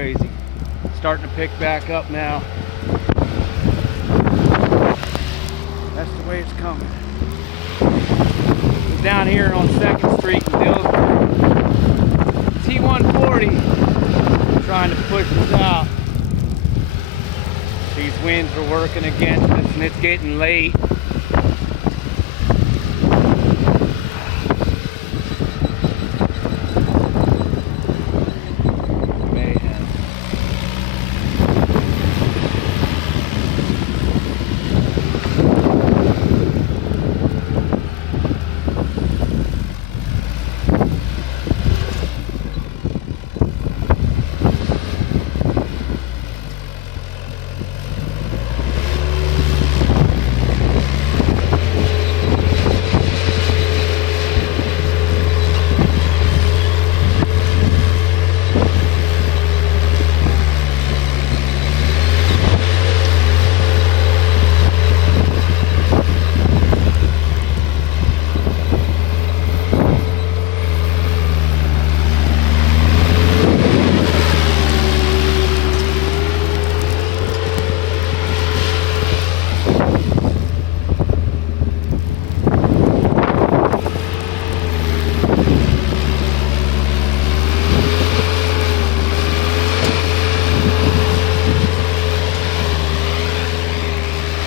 crazy. Starting to pick back up now. That's the way it's coming. It's down here on 2nd Street in Dillsburg. T140 trying to push us out. These winds are working against us and it's getting late.